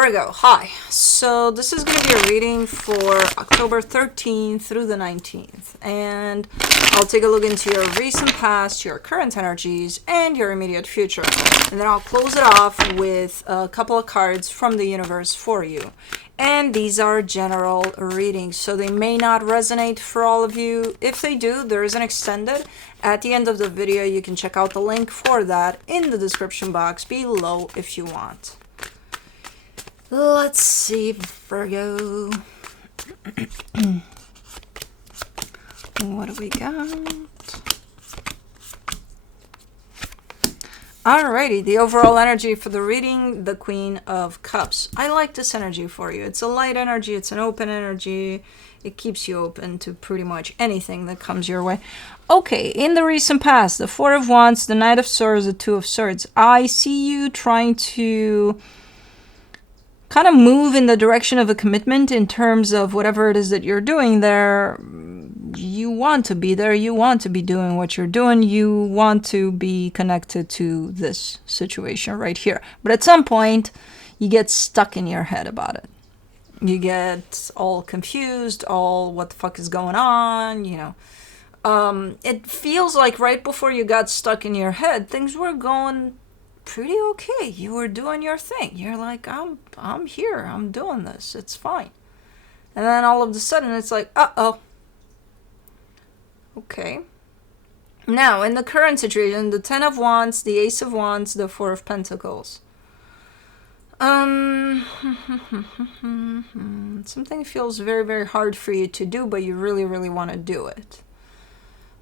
Virgo, hi. So this is going to be a reading for October 13th through the 19th. And I'll take a look into your recent past, your current energies, and your immediate future. And then I'll close it off with a couple of cards from the universe for you. And these are general readings, so they may not resonate for all of you. If they do, there is an extended. At the end of the video, you can check out the link for that in the description box below if you want. Let's see, Virgo. What do we got? Alrighty, the overall energy for the reading, the Queen of Cups. I like this energy for you. It's a light energy, it's an open energy. It keeps you open to pretty much anything that comes your way. Okay, in the recent past, the Four of Wands, the Knight of Swords, the Two of Swords. I see you trying to kind of move in the direction of a commitment in terms of whatever it is that you're doing there. You want to be there. You want to be doing what you're doing. You want to be connected to this situation right here. But at some point, you get stuck in your head about it. You get all confused, all what the fuck is going on, you know. It feels like right before you got stuck in your head, things were going pretty okay. You were doing your thing. You're like, I'm here. I'm doing this. It's fine. And then all of a sudden, it's like, uh-oh. Okay. Now, in the current situation, the Ten of Wands, the Ace of Wands, the Four of Pentacles. Something feels very, very hard for you to do, but you really, really want to do it.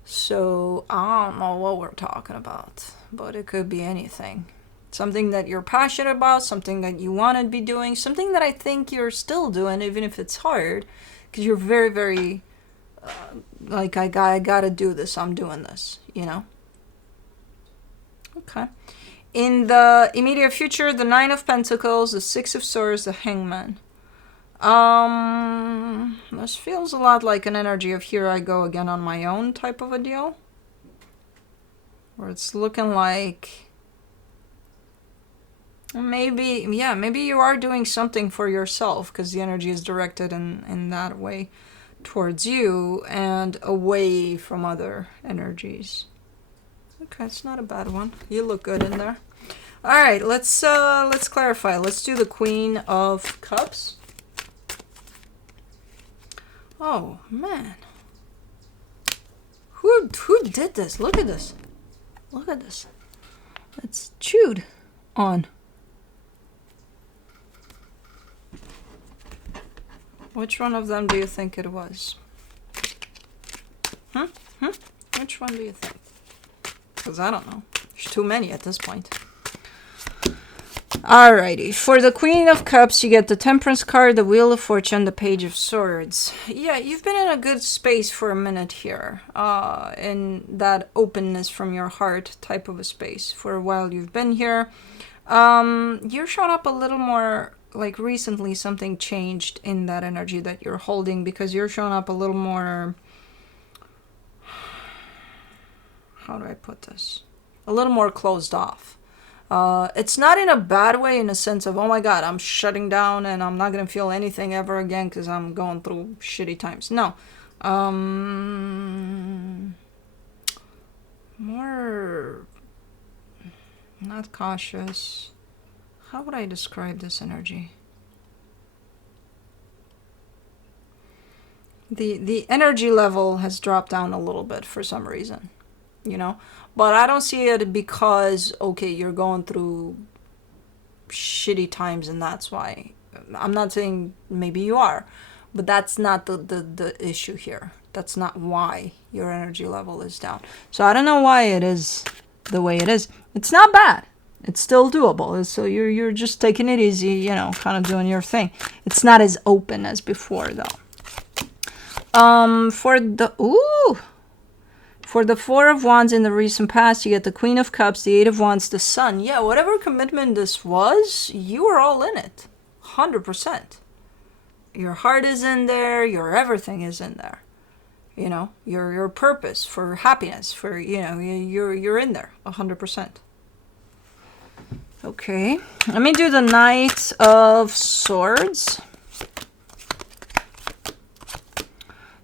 So, I don't know what we're talking about, but it could be anything. Something that you're passionate about, something that you want to be doing, something that I think you're still doing, even if it's hard, because you're very, very, like, I gotta do this, I'm doing this, you know? Okay. In the immediate future, the Nine of Pentacles, the Six of Swords, the Hangman. This feels a lot like an energy of here I go again on my own type of a deal. Where it's looking like maybe, yeah, maybe you are doing something for yourself because the energy is directed in that way towards you and away from other energies. Okay, it's not a bad one. You look good in there. All right, let's clarify. Let's do the Queen of Cups. Oh man, who did this? Look at this. Look at this. It's chewed on. Which one of them do you think it was? Which one do you think? Because I don't know. There's too many at this point. Alrighty. For the Queen of Cups, you get the Temperance card, the Wheel of Fortune, the Page of Swords. Yeah, you've been in a good space for a minute here. In that openness from your heart type of a space. For a while you've been here. You're showing up a little more, like recently something changed in that energy that you're holding, because you're showing up a little more, how do I put this? A little more closed off. It's not in a bad way, in a sense of, oh my god, I'm shutting down and I'm not going to feel anything ever again because I'm going through shitty times. No. More not cautious. How would I describe this energy? The energy level has dropped down a little bit for some reason, you know? But I don't see it because, okay, you're going through shitty times and that's why. I'm not saying maybe you are, but that's not the issue here. That's not why your energy level is down. So I don't know why it is the way it is. It's not bad. It's still doable. So you're just taking it easy, you know, kind of doing your thing. It's not as open as before, though. For the Four of Wands in the recent past, you get the Queen of Cups, the Eight of Wands, the Sun. Yeah, whatever commitment this was, you were all in it. 100%. Your heart is in there, your everything is in there. You know, your purpose for happiness, for, you know, you're in there 100%. Okay, let me do the Knight of Swords.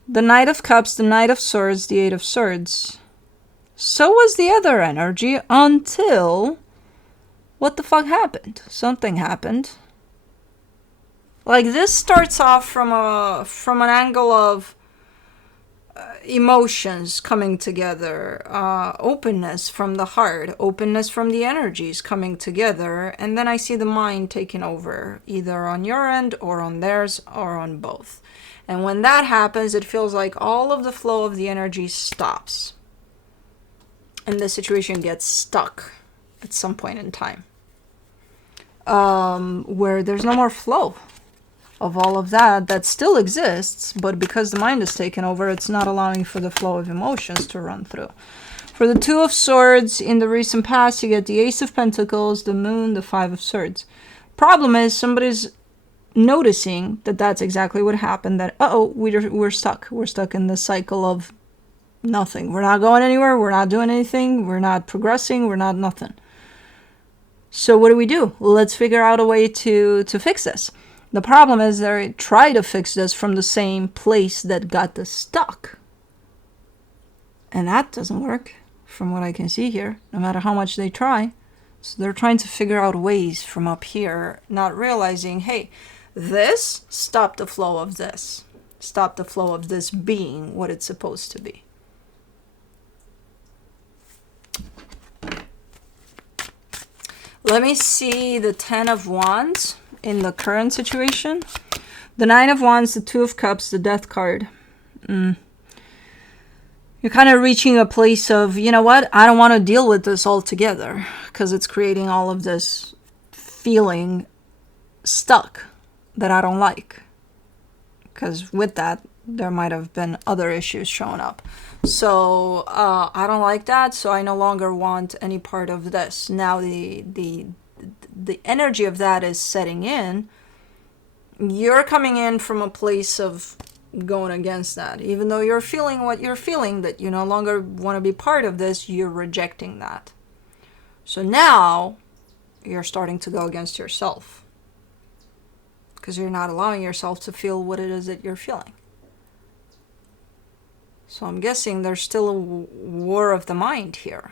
The Knight of Cups, the Knight of Swords, the Eight of Swords. So was the other energy until... what the fuck happened? Something happened. Like, this starts off from an angle of emotions coming together, openness from the heart, openness from the energies coming together, and then I see the mind taking over, either on your end or on theirs or on both. And when that happens, it feels like all of the flow of the energy stops. And the situation gets stuck at some point in time. Where there's no more flow of all of that still exists, but because the mind is taken over, it's not allowing for the flow of emotions to run through. For the Two of Swords, in the recent past, you get the Ace of Pentacles, the Moon, the Five of Swords. Problem is, somebody's noticing that that's exactly what happened, that, we're stuck. We're stuck in the cycle of nothing. We're not going anywhere. We're not doing anything. We're not progressing. We're not nothing. So what do? Let's figure out a way to fix this. The problem is they try to fix this from the same place that got us stuck. And that doesn't work, from what I can see here, no matter how much they try. So they're trying to figure out ways from up here, not realizing, hey, this stopped the flow of this. Stop the flow of this being what it's supposed to be. Let me see the Ten of Wands in the current situation. The Nine of Wands, the Two of Cups, the Death card. You're kind of reaching a place of, you know what, I don't want to deal with this altogether, because it's creating all of this feeling stuck that I don't like. Because with that, there might have been other issues showing up. So I don't like that, so I no longer want any part of this. Now the energy of that is setting in. You're coming in from a place of going against that. Even though you're feeling what you're feeling, that you no longer want to be part of this, you're rejecting that. So now you're starting to go against yourself, because you're not allowing yourself to feel what it is that you're feeling. So I'm guessing there's still a war of the mind here.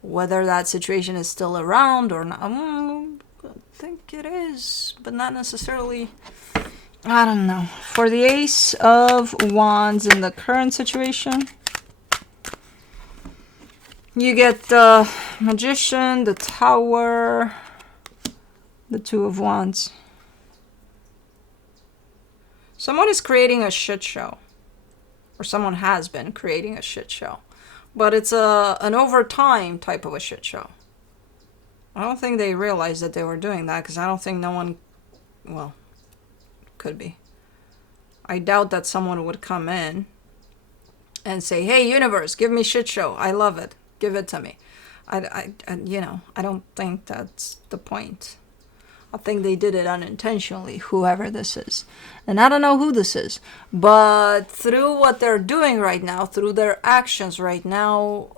Whether that situation is still around or not, I think it is, but not necessarily. I don't know. For the Ace of Wands in the current situation, you get the Magician, the Tower, the Two of Wands. Someone is creating a shit show. Or someone has been creating a shit show. But it's an over time type of a shit show. I don't think they realized that they were doing that, because I don't think no one... well, could be. I doubt that someone would come in and say, hey, universe, give me shit show. I love it. Give it to me. I don't think that's the point. I think they did it unintentionally, whoever this is. And I don't know who this is. But through what they're doing right now, through their actions right now,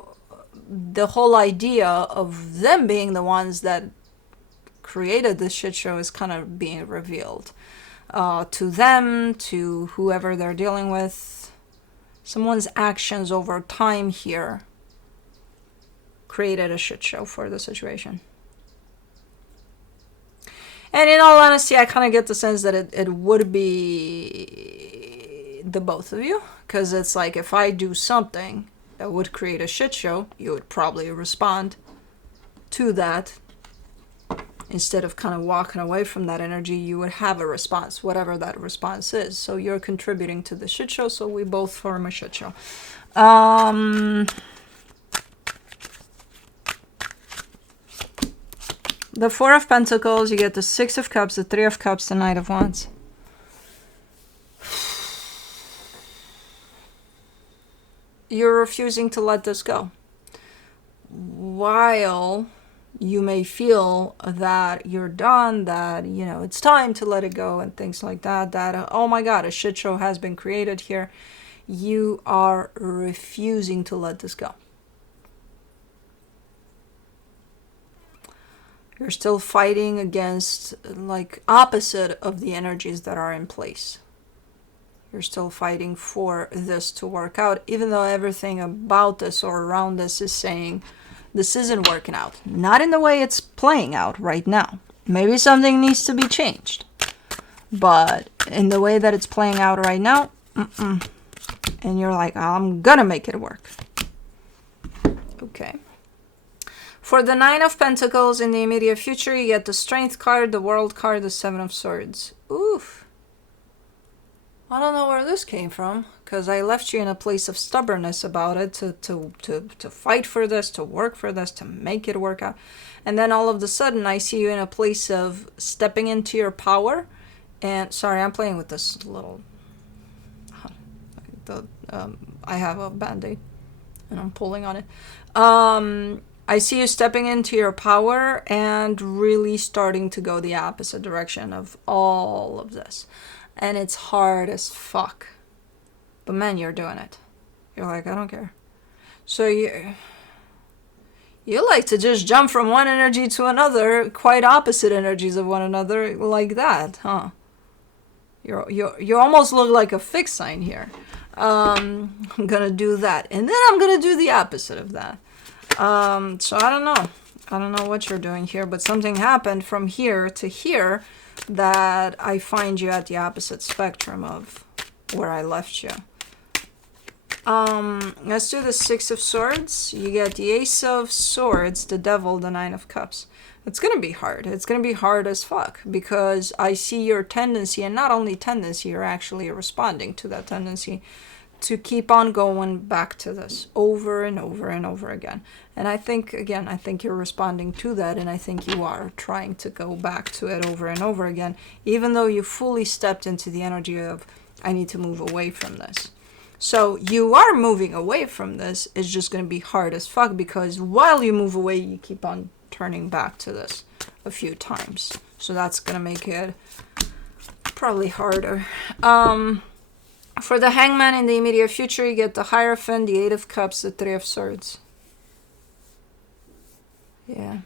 the whole idea of them being the ones that created this shit show is kind of being revealed. To them, to whoever they're dealing with. Someone's actions over time here created a shit show for the situation. And in all honesty, I kind of get the sense that it would be the both of you. Because it's like, if I do something that would create a shit show, you would probably respond to that. Instead of kind of walking away from that energy, you would have a response, whatever that response is. So you're contributing to the shit show, so we both form a shit show. The Four of Pentacles, you get the Six of Cups, the Three of Cups, the Knight of Wands. You're refusing to let this go. While you may feel that you're done, that, you know, it's time to let it go and things like that, that, oh my God, a shit show has been created here. You are refusing to let this go. You're still fighting against, like, opposite of the energies that are in place. You're still fighting for this to work out, even though everything about this or around this is saying this isn't working out. Not in the way it's playing out right now. Maybe something needs to be changed. But in the way that it's playing out right now, and you're like, I'm gonna make it work. Okay. For the 9 of Pentacles in the immediate future, you get the Strength card, the World card, the 7 of Swords. Oof. I don't know where this came from, because I left you in a place of stubbornness about it, to fight for this, to work for this, to make it work out. And then all of a sudden, I see you in a place of stepping into your power. And, sorry, I'm playing with this little... I have a Band-Aid, and I'm pulling on it. I see you stepping into your power and really starting to go the opposite direction of all of this. And it's hard as fuck. But man, you're doing it. You're like, I don't care. So you like to just jump from one energy to another, quite opposite energies of one another, like that, huh? You almost look like a fixed sign here. I'm gonna do that, and then I'm gonna do the opposite of that. So I don't know. I don't know what you're doing here, but something happened from here to here that I find you at the opposite spectrum of where I left you. Let's do the 6 of Swords. You get the Ace of Swords, the Devil, the 9 of Cups. It's gonna be hard. It's gonna be hard as fuck, because I see your tendency, and not only tendency, you're actually responding to that tendency to keep on going back to this over and over and over again. And I think, again, I think you're responding to that, and I think you are trying to go back to it over and over again, even though you fully stepped into the energy of, I need to move away from this. So you are moving away from this. It's just going to be hard as fuck, because while you move away, you keep on turning back to this a few times. So that's going to make it probably harder. For the Hangman in the immediate future, you get the Hierophant, the 8 of Cups, the 3 of Swords. Yeah.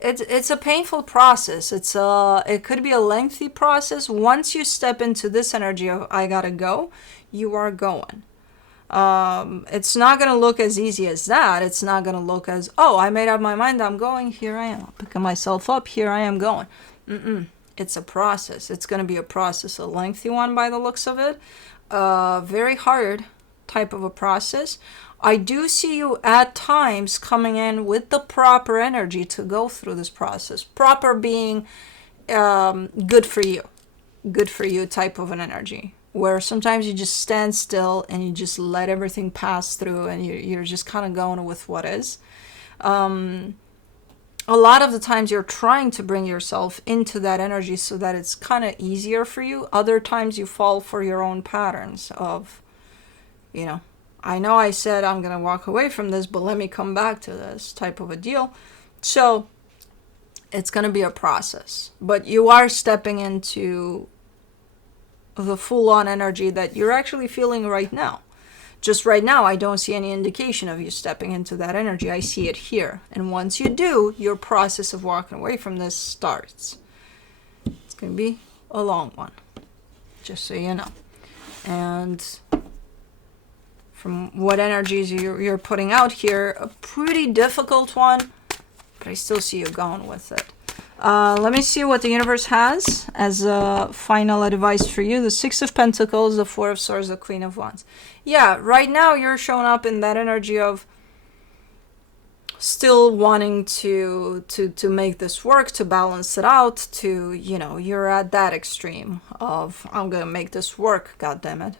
It's a painful process. It could be a lengthy process. Once you step into this energy of I gotta go, you are going. It's not gonna look as easy as that. It's not gonna look as, oh, I made up my mind, I'm going, here I am. I'm picking myself up, here I am going. It's a process. It's gonna be a process, a lengthy one by the looks of it. Very hard type of a process. I do see you at times coming in with the proper energy to go through this process. Proper being good for you type of an energy, where sometimes you just stand still and you just let everything pass through, and you're just kind of going with what is. A lot of the times you're trying to bring yourself into that energy so that it's kind of easier for you. Other times you fall for your own patterns of, I know I said I'm going to walk away from this, but let me come back to this type of a deal. So it's going to be a process, but you are stepping into the full-on energy that you're actually feeling right now. Just right now, I don't see any indication of you stepping into that energy. I see it here. And once you do, your process of walking away from this starts. It's going to be a long one, just so you know. And from what energies you're putting out here, a pretty difficult one, but I still see you going with it. Let me see what the universe has as a final advice for you. The 6 of Pentacles, the 4 of Swords, the Queen of Wands. Yeah, right now you're showing up in that energy of still wanting to make this work, to balance it out, to, you're at that extreme of, I'm going to make this work, goddammit.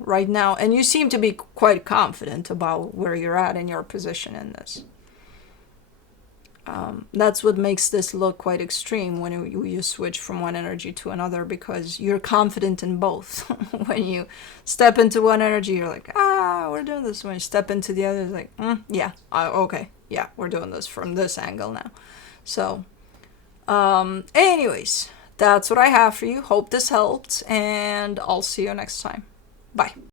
Right now. And you seem to be quite confident about where you're at in your position in this. That's what makes this look quite extreme when you switch from one energy to another, because you're confident in both. When you step into one energy, you're like, we're doing this. When you step into the other, it's like, yeah, okay, yeah, we're doing this from this angle now. So, anyways, that's what I have for you. Hope this helped, and I'll see you next time. Bye.